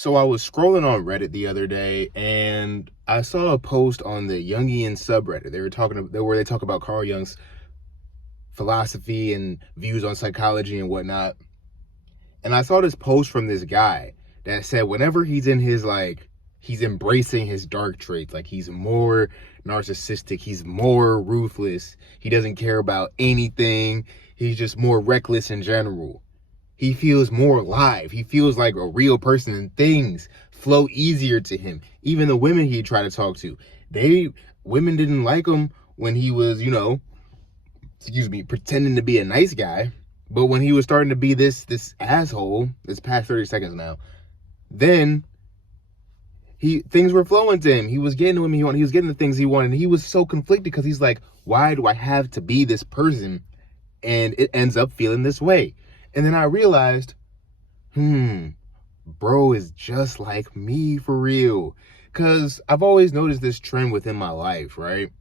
So I was scrolling on Reddit the other day and I saw a post on the Jungian subreddit. They were talking about where they talk about Carl Jung's philosophy and views on psychology and whatnot. And I saw this post from this guy that said whenever he's in his he's embracing his dark traits, like he's more narcissistic, he's more ruthless, he doesn't care about anything, he's just more reckless in general. He feels more alive. He feels like a real person and things flow easier to him. Even the women he tried to talk to, women didn't like him when he was, pretending to be a nice guy. But when he was starting to be this asshole, this past 30 seconds now, then things were flowing to him. He was getting to him he wanted. He was getting the things he wanted. And he was so conflicted because he's like, why do I have to be this person? And it ends up feeling this way. And then I realized, bro is just like me for real. Because I've always noticed this trend within my life, right?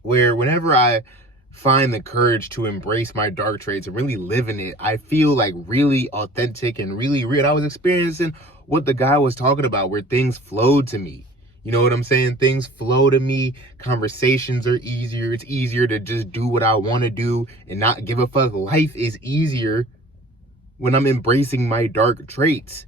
Where whenever I find the courage to embrace my dark traits and really live in it, I feel like really authentic and really real. I was experiencing what the guy was talking about, where things flowed to me. You know what I'm saying? Things flow to me. Conversations are easier. It's easier to just do what I want to do and not give a fuck. Life is easier when I'm embracing my dark traits.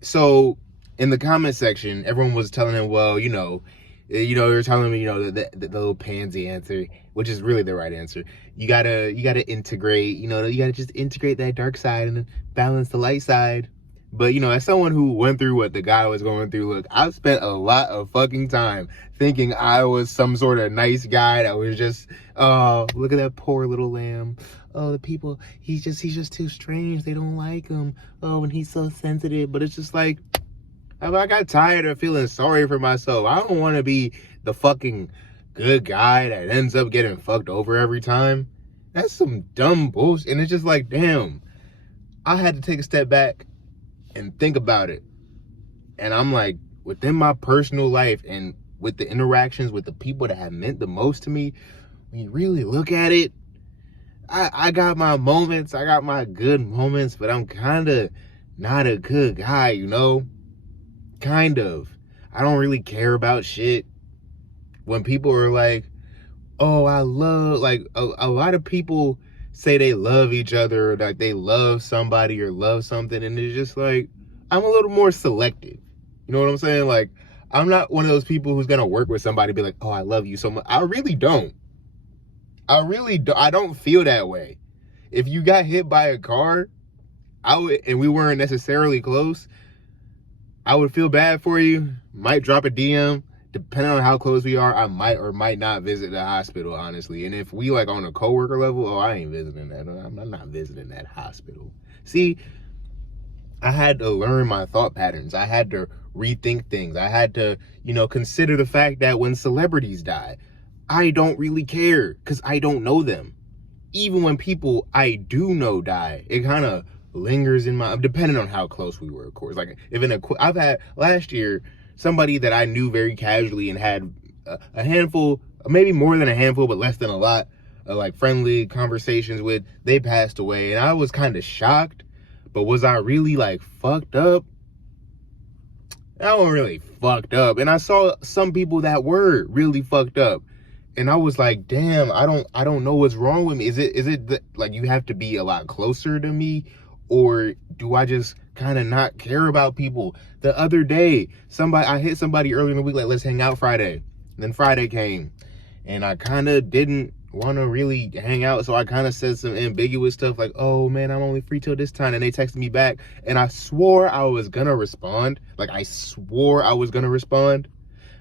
So in the comment section, everyone was telling him, well, they're telling me, the little pansy answer, which is really the right answer. You gotta integrate, you gotta just integrate that dark side and balance the light side. But, as someone who went through what the guy was going through, look, I've spent a lot of fucking time thinking I was some sort of nice guy that was just, oh, look at that poor little lamb. Oh, the people, he's just too strange. They don't like him. Oh, and he's so sensitive. But it's just like, I got tired of feeling sorry for myself. I don't want to be the fucking good guy that ends up getting fucked over every time. That's some dumb bullshit. And it's just like, damn, I had to take a step back and think about it. And I'm like, within my personal life and with the interactions with the people that have meant the most to me, when you really look at it, I got my moments, I got my good moments, but I'm kind of not a good guy, kind of. I don't really care about shit. When people are like, oh, I love, like a lot of people say they love each other, or like they love somebody or love something, and it's just like, I'm a little more selective. You know what I'm saying? Like, I'm not one of those people who's gonna work with somebody and be like, oh, I love you so much. I really don't. I don't feel that way. If you got hit by a car, and we weren't necessarily close, I would feel bad for you, might drop a DM. Depending on how close we are, I might or might not visit the hospital, honestly. And if we like on a coworker level, oh, I ain't visiting that. I'm not visiting that hospital. See, I had to learn my thought patterns. I had to rethink things. I had to, consider the fact that when celebrities die, I don't really care because I don't know them. Even when people I do know die, it kind of lingers in my, depending on how close we were, of course. Like I've had last year, somebody that I knew very casually and had a handful, maybe more than a handful, but less than a lot, like friendly conversations with, they passed away. And I was kind of shocked, but was I really like fucked up? I wasn't really fucked up. And I saw some people that were really fucked up. And I was like, damn, I don't know what's wrong with me. Is it like you have to be a lot closer to me? Or do I just kind of not care about people? The other day, I hit somebody earlier in the week, like, let's hang out Friday. And then Friday came, and I kind of didn't want to really hang out. So I kind of said some ambiguous stuff like, oh man, I'm only free till this time. And they texted me back, and I swore I was going to respond. Like, I swore I was going to respond,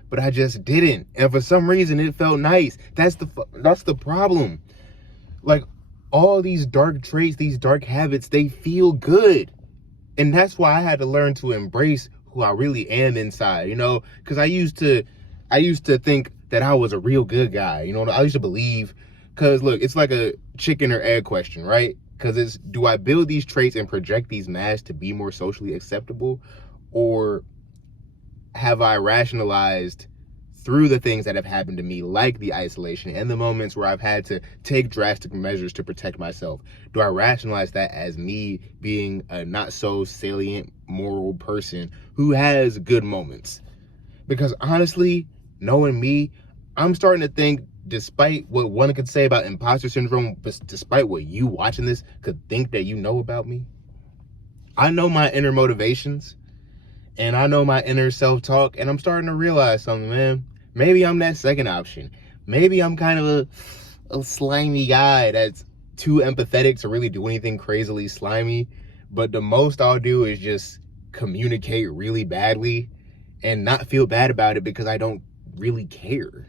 but I just didn't. And for some reason, it felt nice. That's the problem. Like, all these dark traits, these dark habits, they feel good. And that's why I had to learn to embrace who I really am inside, because I used to think that I was a real good guy. I used to believe, because look, it's like a chicken or egg question, right? Because do I build these traits and project these masks to be more socially acceptable? Or have I rationalized through the things that have happened to me, like the isolation and the moments where I've had to take drastic measures to protect myself? Do I rationalize that as me being a not so salient moral person who has good moments? Because honestly, knowing me, I'm starting to think, despite what one could say about imposter syndrome, but despite what you watching this could think that you know about me, I know my inner motivations and I know my inner self-talk, and I'm starting to realize something, man. Maybe I'm that second option. Maybe I'm kind of a slimy guy that's too empathetic to really do anything crazily slimy, but the most I'll do is just communicate really badly and not feel bad about it because I don't really care.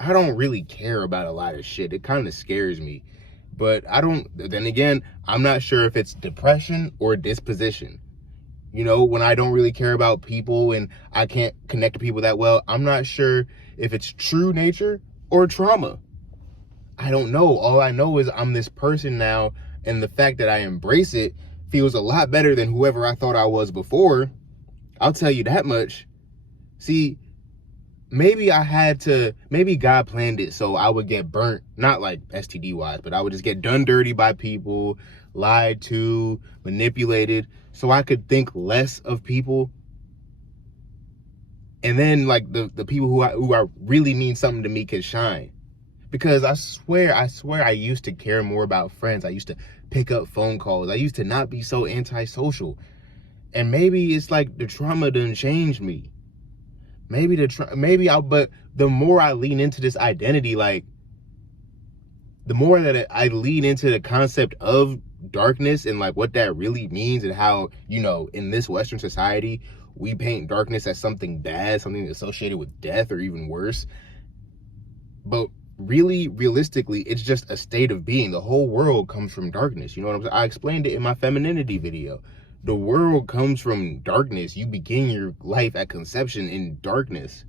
I don't really care about a lot of shit. It kind of scares me. But then again, I'm not sure if it's depression or disposition. You know, when I don't really care about people and I can't connect to people that well, I'm not sure if it's true nature or trauma. I don't know. All I know is I'm this person now, and the fact that I embrace it feels a lot better than whoever I thought I was before. I'll tell you that much. See, maybe God planned it so I would get burnt, not like STD wise, but I would just get done dirty by people, lied to, manipulated, so I could think less of people. And then like the people who are really mean something to me could shine. Because I swear I used to care more about friends. I used to pick up phone calls. I used to not be so antisocial. And maybe it's like the trauma done changed me. But the more I lean into this identity, like the more that I lean into the concept of darkness and like what that really means, and how, you know, in this Western society, we paint darkness as something bad, something associated with death or even worse. But really, realistically, it's just a state of being. The whole world comes from darkness. You know what I'm saying? I explained it in my femininity video. The world comes from darkness. You begin your life at conception in darkness.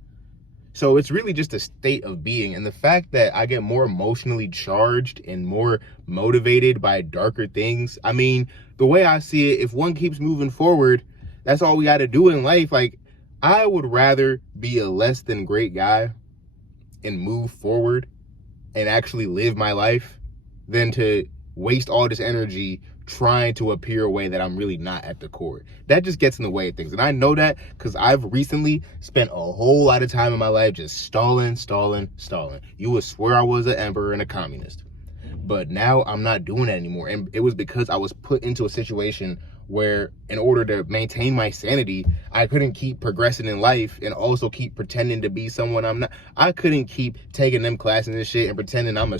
So it's really just a state of being. And the fact that I get more emotionally charged and more motivated by darker things, I mean, the way I see it, if one keeps moving forward, that's all we got to do in life. Like, I would rather be a less than great guy and move forward and actually live my life than to waste all this energy trying to appear a way that I'm really not at the core. That just gets in the way of things. And I know that because I've recently spent a whole lot of time in my life just stalling. You would swear I was an emperor and a communist. But now I'm not doing that anymore. And it was because I was put into a situation where, in order to maintain my sanity, I couldn't keep progressing in life and also keep pretending to be someone I'm not. I couldn't keep taking them classes and shit and pretending I'm a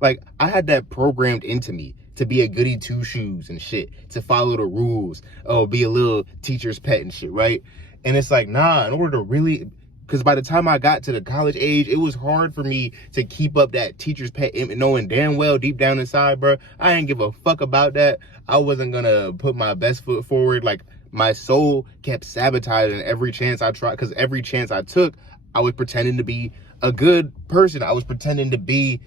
like, I had that programmed into me to be a goody two shoes and shit, to follow the rules, be a little teacher's pet and shit, right? And it's like, nah, in order to really, because by the time I got to the college age, it was hard for me to keep up that teacher's pet, knowing damn well deep down inside, bro, I didn't give a fuck about that. I wasn't gonna put my best foot forward. Like, my soul kept sabotaging every chance I tried, because every chance I took, I was pretending to be a good person. I was pretending to be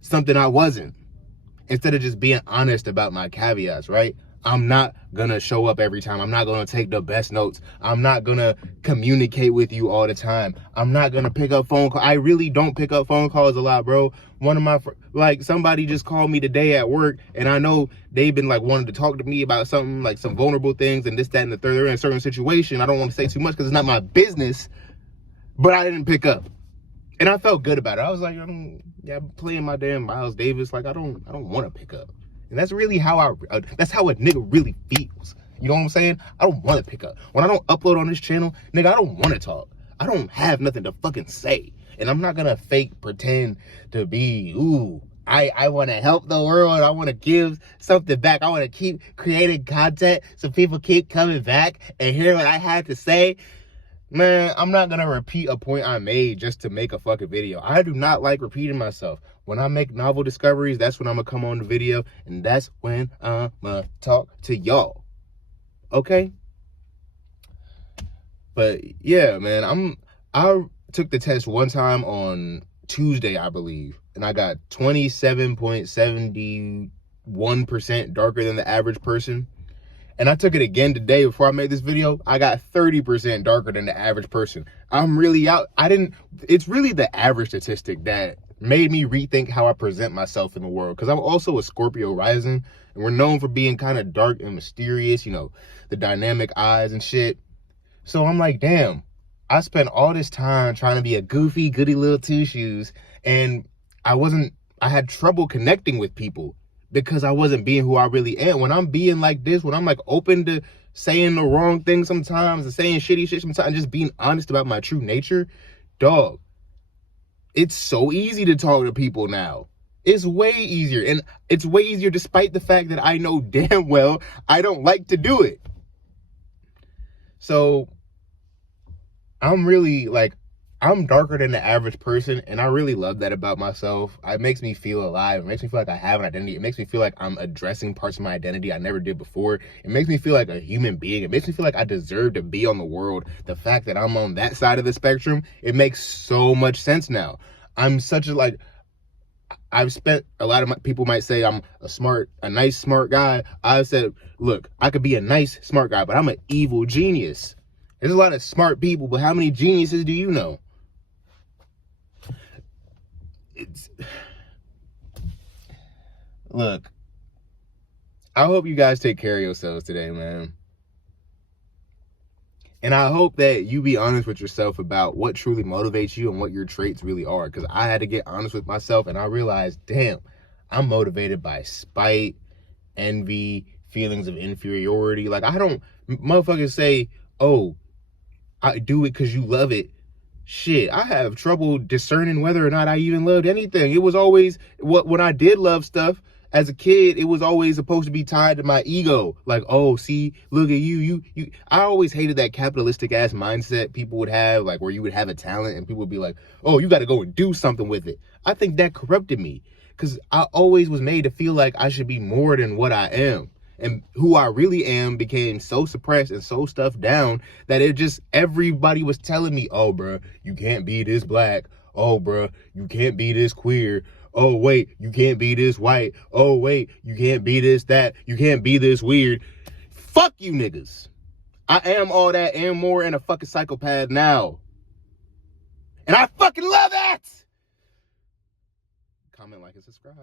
something I wasn't, instead of just being honest about my caveats, right? I'm not gonna show up every time. I'm not gonna take the best notes. I'm not gonna communicate with you all the time. I'm not gonna pick up phone calls. I really don't pick up phone calls a lot, bro. One of my, like, somebody just called me today at work, and I know they've been like wanting to talk to me about something, like some vulnerable things and this, that, and the third. They're in a certain situation. I don't want to say too much because it's not my business, but I didn't pick up. And I felt good about it. I was like, I'm playing my damn Miles Davis. Like, I don't want to pick up. And that's really how that's how a nigga really feels. You know what I'm saying? I don't want to pick up. When I don't upload on this channel, nigga, I don't want to talk. I don't have nothing to fucking say. And I'm not gonna fake pretend to be, I want to help the world. I want to give something back. I want to keep creating content so people keep coming back and hear what I have to say. Man, I'm not gonna repeat a point I made just to make a fucking video. I do not like repeating myself. When I make novel discoveries, that's when I'm gonna come on the video, and that's when I'm gonna talk to y'all. Okay? But yeah, man, I took the test one time on Tuesday, I believe, and I got 27.71% darker than the average person. And I took it again today before I made this video. I got 30% darker than the average person. I'm really out. It's really the average statistic that made me rethink how I present myself in the world. Because I'm also a Scorpio rising, and we're known for being kind of dark and mysterious, you know, the dynamic eyes and shit. So I'm like, damn, I spent all this time trying to be a goofy, goody little two shoes, and I had trouble connecting with people because I wasn't being who I really am. When I'm being like this, when I'm like open to saying the wrong thing sometimes and saying shitty shit sometimes and just being honest about my true nature, dog, it's so easy to talk to people now. It's way easier. And it's way easier despite the fact that I know damn well I don't like to do it. So I'm really like, I'm darker than the average person, and I really love that about myself. It makes me feel alive. It makes me feel like I have an identity. It makes me feel like I'm addressing parts of my identity I never did before. It makes me feel like a human being. It makes me feel like I deserve to be on the world. The fact that I'm on that side of the spectrum, it makes so much sense now. I'm such a, like, I've spent, a lot of people might say I'm a nice, smart guy. I've said, look, I could be a nice, smart guy, but I'm an evil genius. There's a lot of smart people, but how many geniuses do you know? Look, I hope you guys take care of yourselves today, man. And I hope that you be honest with yourself about what truly motivates you and what your traits really are. Because I had to get honest with myself, and I realized, damn, I'm motivated by spite, envy, feelings of inferiority. Like, I don't, motherfuckers say, oh, I do it because you love it. Shit, I have trouble discerning whether or not I even loved anything. It was always, when I did love stuff as a kid, it was always supposed to be tied to my ego. Like, oh, see, look at you. I always hated that capitalistic ass mindset people would have, like where you would have a talent and people would be like, oh, you got to go and do something with it. I think that corrupted me because I always was made to feel like I should be more than what I am. And who I really am became so suppressed and so stuffed down that everybody was telling me, oh, bro, you can't be this black. Oh, bro, you can't be this queer. Oh, wait, you can't be this white. Oh, wait, you can't be this, that. You can't be this weird. Fuck you niggas. I am all that and more, and a fucking psychopath now. And I fucking love that. Comment, like, and subscribe.